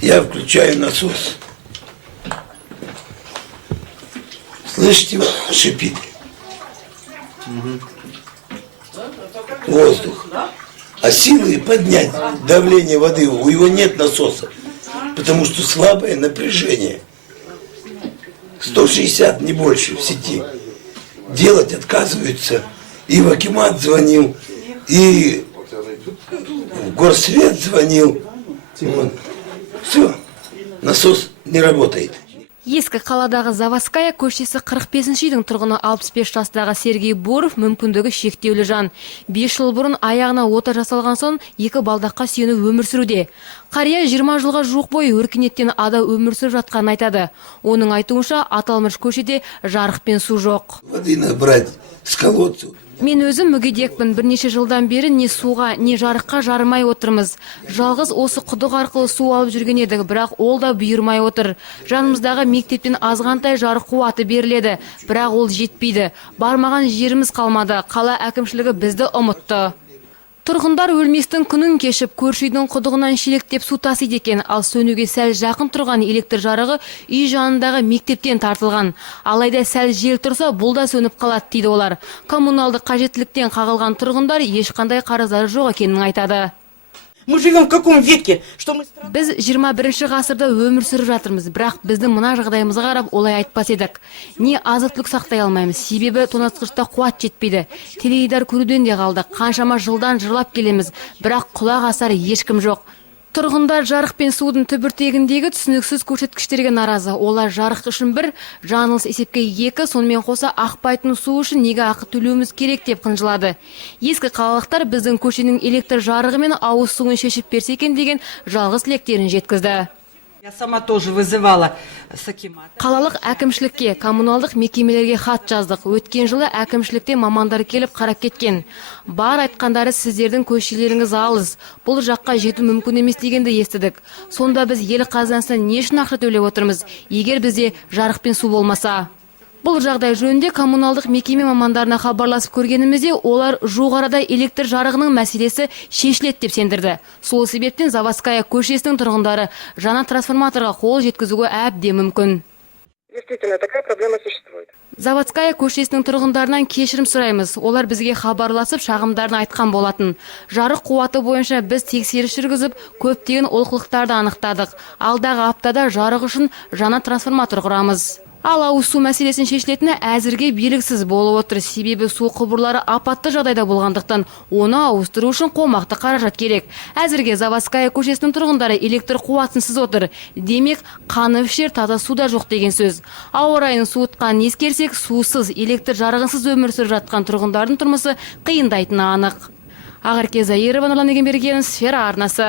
Я включаю насос. Слышите, шипит. Воздух. А силы поднять давление воды, у него нет насоса, потому что слабое напряжение. 160, не больше в сети. Делать отказываются. И в Акимат звонил, и в Горсвет звонил. Все, насос не работает. Ескі қаладағы Заводская көшесі 45-ші үйдің тұрғыны 65 жастағы Сергей Буров мүмкіндігі шектеулі жан. 5 жыл бұрын аяғына ота жасалған соң 2 балдаққа сүйеніп өмір сүруде. Қария 20 жылға жуық бойы өркениеттен ада өмір сүріп жатқанын айтады. Оның айтуынша аталмыш көшеде жарық пен су жоқ. Воды набрать с колодцев. Мен өзім мүгедекпін, бірнеше жылдан бері не суға, не жарыққа жарымай отырмыз. Жалғыз осы құдық арқылы су алып жүрген едік, бірақ ол да бұйырмай отыр. Жанымыздағы мектептен азғантай жарық қуаты беріледі, бірақ ол жетпейді. Бармаған жеріміз қалмады, қала әкімшілігі бізді ұмытты. Тұрғындар өлместің күнін кешіп, көрші үйдің құдығынан шелектеп су тасиды екен, ал сөнуге сәл жақын тұрған электр жарығы үй жанындағы мектептен тартылған. Алайда сәл жел тұрса, бұл да сөніп қалады дейді олар. Коммуналдық қажеттіліктен қағылған тұрғындар ешқандай қарыздары жоқ екенін айтады. Мы живем в каком веке, что мы... Біз 21 ғасырда өмір сүріп жатырмыз, бірақ біздің мына жағдайымызға қарап олай айтпас едік. Не азық-түлік сақтай алмаймыз, себебі тоңазытқышта қуат жетпейді. Теледидар көруден де қалдық, қаншама жылдан жырлап келеміз, бірақ құлақ асар ешкім жоқ. Тұрғындар жарық пен судың түбіртегіндегі түсініксіз көрсеткіштерге наразы. Олар жарық үшін 1, жаңылыс есепке 2, сонымен қоса ақпайтын су үшін неге ақы төлеуіміз керек деп қынжылады. Ескі қалалықтар біздің көшенің электр жарығы мен ауыз суын шешіп берсе екен деген жалғыз тілектерін жеткізді. Я сама тоже вызывала с Акимата. Қалалық әкімшілікке, коммуналдық мекемелерге хат жаздық. Өткен жылы әкімшілікте мамандар келіп қарап кеткен. Бар айтқандары сіздердің көшелеріңіз алыс. Бұл жаққа жету мүмкін емес дегенді естідік. Сонда біз ел қазынасына не үшін ақша төлеп отырмыз, егер бізде жарық пен су болмаса? Бұл жағдай жөнінде коммуналдық мекеме мамандарына хабарласып көргенімізде, олар жуық арада электр жарығының мәселесі шешіледі деп сендірді. Сол себептен Заводская көшесінің тұрғындары жаңа трансформаторға қол жеткізуге әбден мүмкін. Действительно, такая проблема существует. Заводская көшесінің тұрғындарынан кешірім сұраймыз. Олар бізге хабарласып, шағымдарын айтқан болатын. Жарық қуаты бойынша біз тексеріс жүргізіп, көптеген олқылықтарды анықтадық. Алдағы аптада жарық үшін жаңа трансформатор құрамыз. Ал ауыз су мәселесін шешілетіні әзірге белгісіз болып отыр. Себебі су құбырлары апатты жағдайда болғандықтан, оны ауыстыру үшін қомақты қаражат керек. Әзірге Заводская көшесінің тұрғындары электр қуатынсыз отыр. Демек, қанып ішер таза суда жоқ деген сөз. Ауа райының суытқанын ескерсек, сусыз, электр жарығынсыз өмір сүріп жатқан тұрғындардың тұрмысы қиындайтыны анық. Ақерке Заирова, Нұрлан Егемберген, Сфера арнасы.